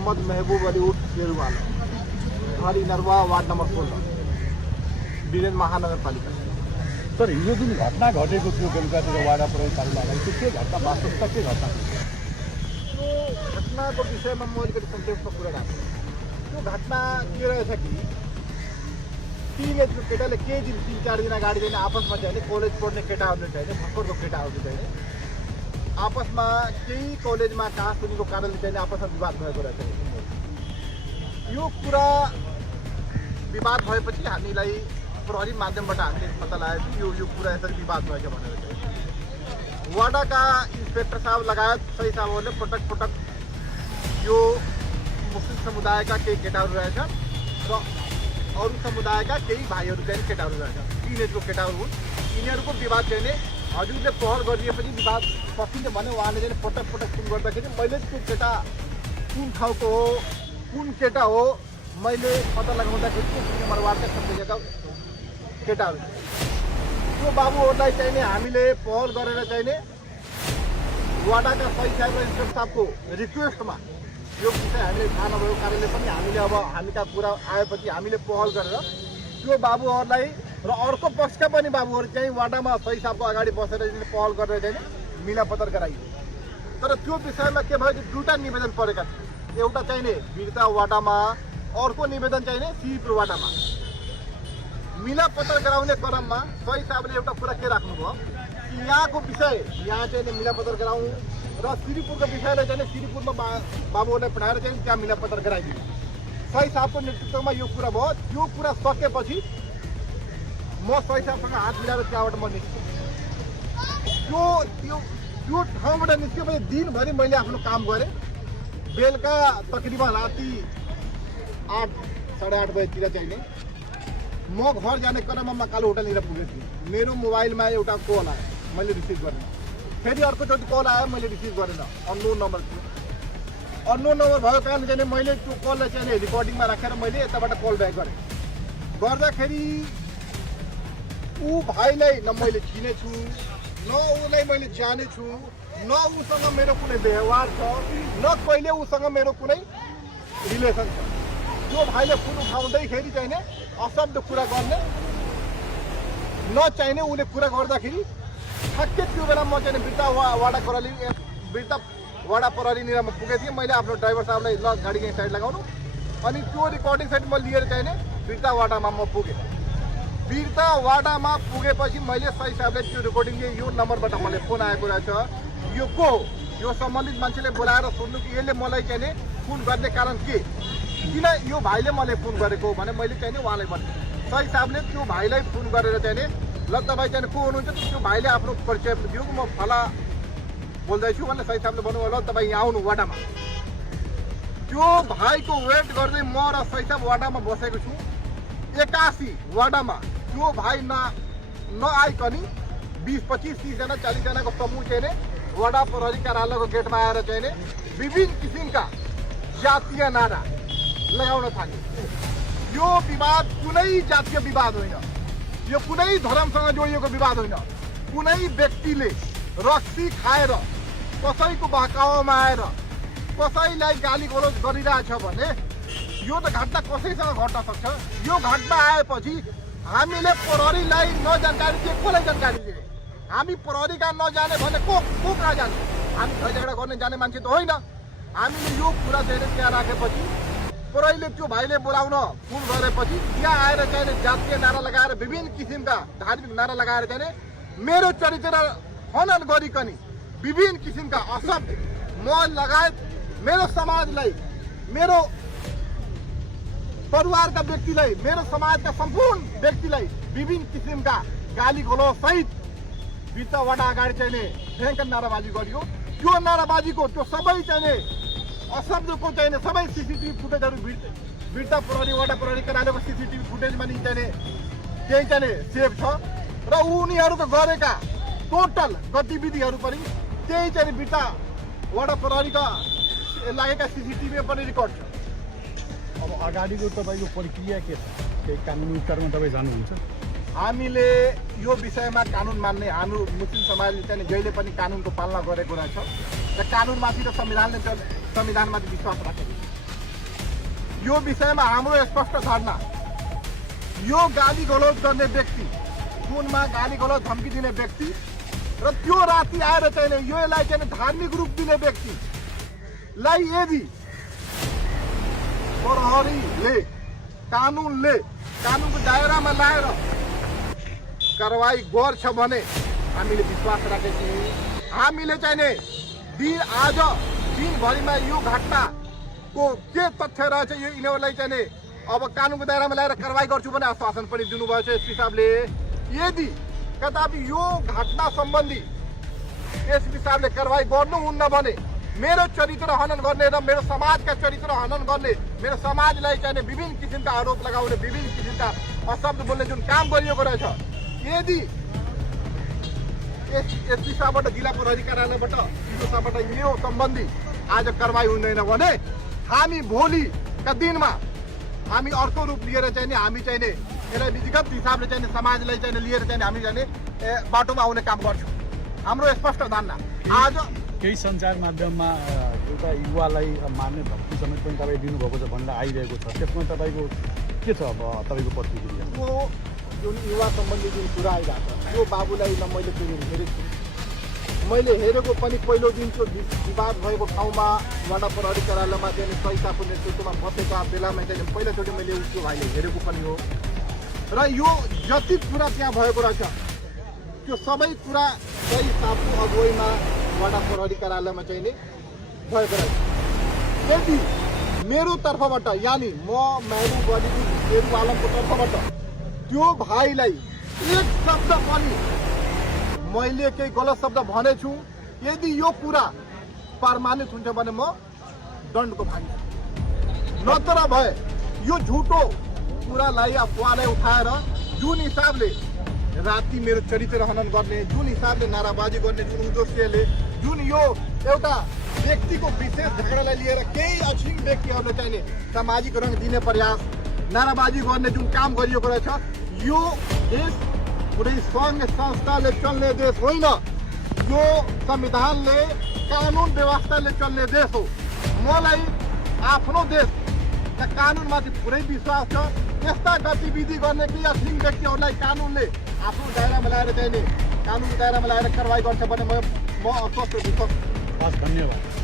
मोहम्मद महबूब अली उर्फ शेरवाला, घर Inarwa, ward number 16, Birendra महानगरपालिका। सर, हिजो जुन घटना घटेको थियो बेलुकातिर वाडा प्रहरी कार्यालयमा, त्यो के घटना वास्तवमा के घटना थियो? त्यो घटनाको विषयमा म अलिकति सन्तोषको कुरा राख्छु। त्यो घटना के रहेछ कि टिनेजको केटाले केही दिन 3-4 दिन अगाडि चाहिँ आपसमा चाहिँ कलेज पढ्ने केटाहरूले चाहिँ भर्खरको केटाहरू चाहिँ आपसमा केही कलेजमा कहाँसुनीको कारणले चाहिँ आपसमा विवाद भएको रहेछ। यो कुरा विवाद भएपछि हामीलाई प्रहरी माध्यमबाट हामीले पत्ता लगायो कि यो कुरा यसरी विवाद भएछ भनेर चाहिँ वाडाका इन्सपेक्टर साहब लगायत सही साहबहरूले पटक यो मुस्लिम समुदायका केही केटाहरू रहेछ र अरू समुदायका केही भाइहरू चाहिँ केटाहरू रहेछ, टिनेजको केटाहरू हुन्। यिनीहरूको विवाद चाहिँ नि हजुरले पहल गरिएपछि विवाद सकिन्छ भने उहाँले चाहिँ पटक फोन गर्दाखेरि मैले त्यो केटा कुन ठाउँको हो, कुन केटा हो, मैले पत्ता लगाउँदाखेरि त्यो नम्बर वार्डका सबैका केटाहरू त्यो बाबुहरूलाई चाहिँ नि हामीले पहल गरेर चाहिँ नि वाडाका सही साहब र इन्सपेक्टर साहबको रिक्वेस्टमा यो विषय हामीले थाहा नभएको कारणले पनि हामीले अब हामीका कुरा आएपछि हामीले पहल गरेर त्यो बाबुहरूलाई र अर्को पक्षका पनि बाबुहरू चाहिँ वाडामा सही साहबको अगाडि बसेर पहल गरेर चाहिँ मिलापत्र गराइयो। तर त्यो विषयमा के भयो कि दुईवटा निवेदन परेका थिए, एउटा चाहिँ नि वीरता वाडामा, अर्को निवेदन चाहिँ नि श्रीपुर वाडामा। मिलापत्र गराउने क्रममा सही साहबले एउटा कुरा के राख्नुभयो कि यहाँको विषय यहाँ चाहिँ मिलापत्र गराउँ र श्रीपुरको विषयलाई चाहिँ श्रीपुरमा बाबुहरूलाई पठाएर चाहिँ त्यहाँ मिलापत्र गराइदिनु। सही साहबको नेतृत्वमा यो कुरा भयो। त्यो कुरा सकेपछि म सही साहबसँग हात मिलाएर त्यहाँबाट म निस्केँ। त्यो ठाउँबाट निस्केपछि दिनभरि मैले आफ्नो काम गरेँ। बेलुका तकरिबन राति 8-8:30 बजीतिर चाहिँ म घर जाने क्रममा महाकाल होटलनिर पुगेको थिएँ। मेरो मोबाइलमा एउटा कल आयो, मैले रिसिभ गरेन। फेरि अर्कोचोटि कल आयो, मैले रिसिभ गरेन। अननोन नम्बर थियो। अननोन नम्बर भएको कारणले चाहिँ मैले त्यो कललाई चाहिँ रेकर्डिङमा राखेर मैले यताबाट कल ब्याक गरेँ। गर्दाखेरि ऊ भाइलाई न मैले चिनेछु, न उसलाई मैले जानेछु, न उसँग मेरो कुनै व्यवहार छ, न कहिले उसँग मेरो कुनै रिलेसन छ। त्यो भाइले फोन उठाउँदैखेरि चाहिँ अशब्द कुरा गर्ने नचाहिने उसले कुरा गर्दाखेरि ठ्याक्कै त्यो बेला म चाहिँ वीरता वाडा प्रहरीनिर म पुगेको थिएँ। मैले आफ्नो ड्राइभर साहबलाई ल गाडी कहीँ साइड लगाउनु, अनि त्यो रेकर्डिङ साइड म लिएर चाहिँ वीरता वाडामा म पुगेँ। वीरता वाडामा पुगेपछि मैले सही साहबले त्यो रेकर्डिङ यो नम्बरबाट मलाई फोन आएको रहेछ, यो को हो, यो सम्बन्धित मान्छेले बोलाएर सोध्नु कि यसले मलाई चाहिँ फोन गर्ने कारण के, किन यो भाइले मलाई फोन गरेको भने मैले चाहिँ उहाँलाई भने सही साहबले त्यो भाइलाई फोन गरेर चाहिँ ल तपाईँ चाहिँ को हुनुहुन्छ, त्यो भाइले आफ्नो परिचय दियो म फला बोल्दैछु भने सही साहबले भन्नुभयो ल तपाईँ यहाँ आउनु वाडामा। त्यो भाइको वेट गर्दै म र सही साहब वाडामा बसेको छु। 81 वाडामा त्यो भाइ नआइकनि 20-25-30 जना 40 जनाको समूह चाहिँ वाडा प्रहरी कार्यालयको गेटमा आएर चाहिँ विभिन्न किसिमका जातीय नारा लगाउन थाल्यो। यो विवाद कुनै जातीय विवाद होइन, यो कुनै धर्मसँग जोडिएको विवाद होइन। कुनै व्यक्तिले रक्सी खाएर कसैको बहकावामा आएर कसैलाई गाली गलौज गरिरहेछ भने यो त घटना कसैसँग घट्न सक्छ। यो घटना आएपछि हामीले प्रहरीलाई नजानकारी दिए कसलाई जानकारी दिने? हामी प्रहरीका नजाने भने को कहाँ जाने? हामी झगडा गर्ने जाने मान्छे त होइन। हामीले यो कुरा चाहिँ त्यहाँ राखेपछि प्रहरीले त्यो भाइले बोलाउन फोन गरेपछि त्यहाँ आएर चाहिँ जातीय नारा लगाएर विभिन्न किसिमका धार्मिक नारा लगाएर चाहिँ मेरो चरित्र हनन गरिकन विभिन्न किसिमका अशब्द म लगायत मेरो समाजलाई, मेरो परिवारका व्यक्तिलाई, मेरो समाजका सम्पूर्ण व्यक्तिलाई विभिन्न किसिमका गाली गलौज सहित वीरता वाडा अगाडि चाहिँ भयङ्कर नाराबाजी गरियो। त्यो नाराबाजीको त्यो सबै चाहिँ अशब्दको चाहिँ सबै सीसीटीभी फुटेजहरू वीरता प्रहरी वाडा प्रहरी कार्यालयको सीसीटीभी फुटेजमा नि त्यही चाहिँ सेभ छ र उनीहरूको गरेका टोटल गतिविधिहरू पनि त्यही चाहिँ वीरता वाडा प्रहरीका लागेका सीसीटीभीमा पनि रेकर्ड छ। अब अगाडिको तपाईँको प्रक्रिया के छ? केही कानुनी स्तरमा तपाईँ जानुहुन्छ? हामीले यो विषयमा कानुन मान्ने हाम्रो मुस्लिम समाजले चाहिँ जहिले पनि कानुनको पालना गरेको रहेछ र कानुनमाथि र संविधानमाथि विश्वास राखेको छ। यो विषयमा हाम्रो स्पष्ट धारणा, यो गाली गलौज गर्ने व्यक्ति, फोनमा गाली गलौज धम्की दिने व्यक्ति र त्यो राति आएर चाहिँ योलाई चाहिँ धार्मिक रूप दिने व्यक्तिलाई यदि प्रहरीले कानुनको दायरामा ल्याएर कारवाही गर्छ भने हामीले विश्वास राखेको छौँ। हामीले चाहिँ आज दिनभरिमा यो घटनाको के तथ्य रहेछ यो यिनीहरूलाई चाहिँ अब कानुनको दायरामा ल्याएर कारवाही गर्छु भने आश्वासन पनि दिनुभएको छ एसपी साहबले। यदि कदापि यो घटना सम्बन्धी एसपी साहबले कारवाही गर्नुहुन्न भने मेरो चरित्र हनन गर्ने र मेरो समाजका चरित्र हनन गर्ने, मेरो समाजलाई चाहिँ विभिन्न किसिमका आरोप लगाउने, विभिन्न किसिमका अशब्द बोल्ने जुन काम गरिएको रहेछ, यदि एसपी साहबबाट, जिल्ला प्रहरी कार्यालयबाट, सिओ साहबबाट यो सम्बन्धी आज कारवाही हुँदैन भने हामी भोलिका दिनमा हामी अर्को रूप लिएर चाहिँ हामी चाहिँ यसलाई विधिगत हिसाबले चाहिँ समाजलाई चाहिँ लिएर चाहिँ हामी चाहिँ बाटोमा आउने काम गर्छौँ। हाम्रो स्पष्ट धारणा। आज केही सञ्चार माध्यममा एउटा युवालाई मार्ने धम्की समेत पनि तपाईँ दिनुभएको छ भनेर आइरहेको छ, त्यसमा तपाईँको के छ अब तपाईँको प्रतिक्रिया? त्यो जुन युवा सम्बन्धी जुन कुरा आइरहेको छ त्यो बाबुलाई न मैले त्यो हेरेको छु, मैले हेरेको पनि पहिलो दिन त्यो विवाद भएको ठाउँमा वडा प्रहरी कार्यालयमा चाहिँ सहिताको नेतृत्वमा बसेका बेलामा चाहिँ पहिलोचोटि मैले उसको भाइले हेरेको पनि हो र यो जति कुरा त्यहाँ भएको रहेछ त्यो सबै कुरा सही साहबको अगुवाईमा वडा प्रहरी कार्यालयमा चाहिँ नि भएको रहेछ। यदि मेरो तर्फबाट यानि म महबुब अली शेरू आलमको तर्फबाट त्यो भाइलाई एक शब्द पनि मैले केही गलत शब्द भनेछु, यदि यो कुरा प्रमाणित हुन्छ भने म दण्डको भागी, नत्र भए यो झुटो कुरालाई अफवाहलाई उठाएर जुन हिसाबले राति मेरो चरित्र हनन गर्ने, जुन हिसाबले नाराबाजी गर्ने, जुन उद्देश्यले जुन यो एउटा व्यक्तिको विशेष झगडालाई लिएर केही अछिन व्यक्तिहरूले चाहिने सामाजिक रङ दिने प्रयास, नाराबाजी गर्ने जुन काम गरिएको रहेछ, यो देश कुनै सङ्घ संस्थाले चल्ने देश होइन, यो संविधानले कानुन व्यवस्थाले चल्ने देश हो। मलाई आफ्नो देश र कानुनमाथि पुरै विश्वास छ। यस्ता गतिविधि गर्ने केही अछिन व्यक्तिहरूलाई कानुनले आफ्नो दायरामा ल्याएर चाहिने कानुनको दायरामा ल्याएर कारवाही गर्छ भने म अस्वस्थ विश्वास। हस्, धन्यवाद।